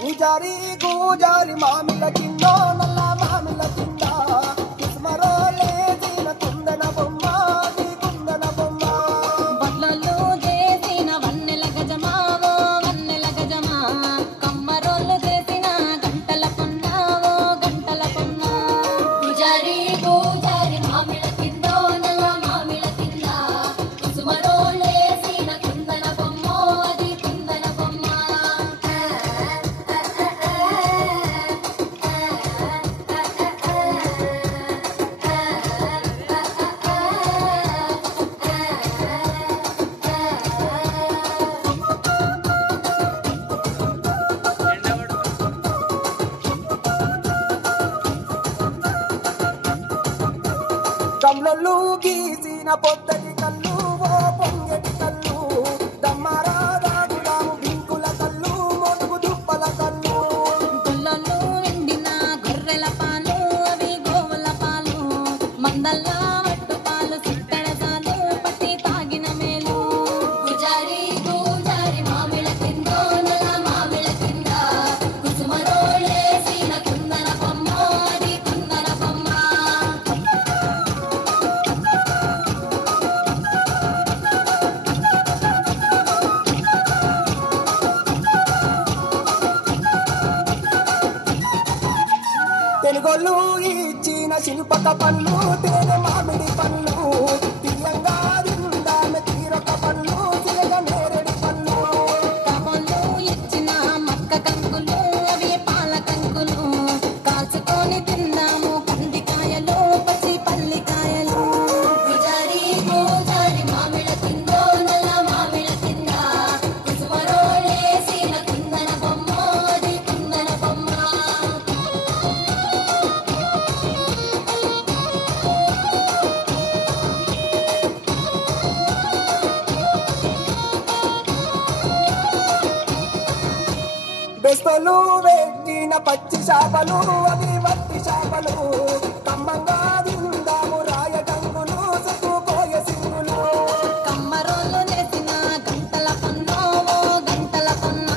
పూజారి పూజారి మామిల కింద నల్ల మామిల కింద కిస్మరోలే దీన కుందన బొమ్మ నీ కుందన బొమ్మ బట్లలో చేసిన వన్నెల గజమావో వన్నెల గజమా కమ్మరోళ్ళు చేసిన గంటల పొన్నావో గంటల పొన్నా పూజారి పూజారి మామిల కింద నల్ల మామిల కింద కిస్మరోళ్ళు చేసిన కుందన బొమ్మో అది కుందన బొమ్మ కమ్లొల్లు గీసిన పొద్దటి కళ్ళు ఓ పొంగటి కళ్ళు దమ్మరా దాగుదాము బింకుల కళ్ళు మొలుగు దుప్పల కళ్ళు గుళ్ళల్లో నిండిన గొర్రెల పాలు అవి గోవుల పాలు మందల్లా వట్టు పాలు సిట్టడసాలు పట్టి తాగిన మేలు పూజారి పూజారి మామిళ్ళ కింద నల్ల మామిళ్ళ కింద కుసుమరోళ్ళేసిన కుందన బొమ్మ అది కుందన బొమ్మ తెలుగోళ్ళు ఇచ్చిన శిల్పక పళ్ళు తేనె మామిడి పళ్ళు తీయంగా తిందామె తీరొక పళ్ళు తిరగ నేరేడి పళ్ళు కాబోళ్ళు ఇచ్చిన మక్క కంకులు అవి పాల కంకులు కాల్చుకొని తిందాము కందికాయలు పచ్చి పల్లికాయలు పూజారి పూజారి మామిళ్ళ కింద నల్ల మామిళ్ళ కింద కుసుమరోళ్ళేసిన కుందన బొమ్మ అది కుందన బొమ్మ బెస్తలు పెట్టిన పచ్చి చేపలు అవి వట్టి చేపలు కమ్మంగా తిందాము రాయ గంగులు చెక్కుపోయే సింగులు కమ్మరోళ్ళు నేసిన గంటల పొన్నోవో గంటల పొన్న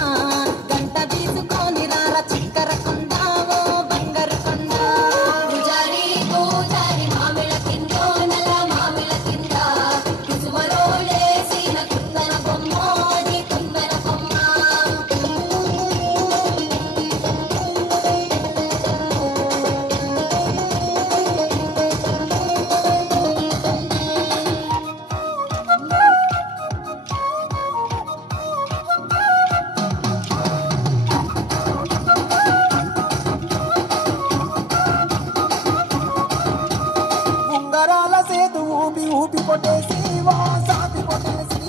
గంట తీసుకొని రార చక్కెర కొండావో బంగారు కొండ పూజారి పూజారి మామిళ్ళ కింద నల్ల మామిళ్ళ కింద కుసుమరోళ్ళేసిన కుందన బొమ్మ అది కుందన బొమ్మ ఉంగరాల సేతు ఊపి ఊపి కొట్టేసి ఓ సాపి కొట్టేసి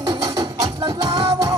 అట్లా ఓ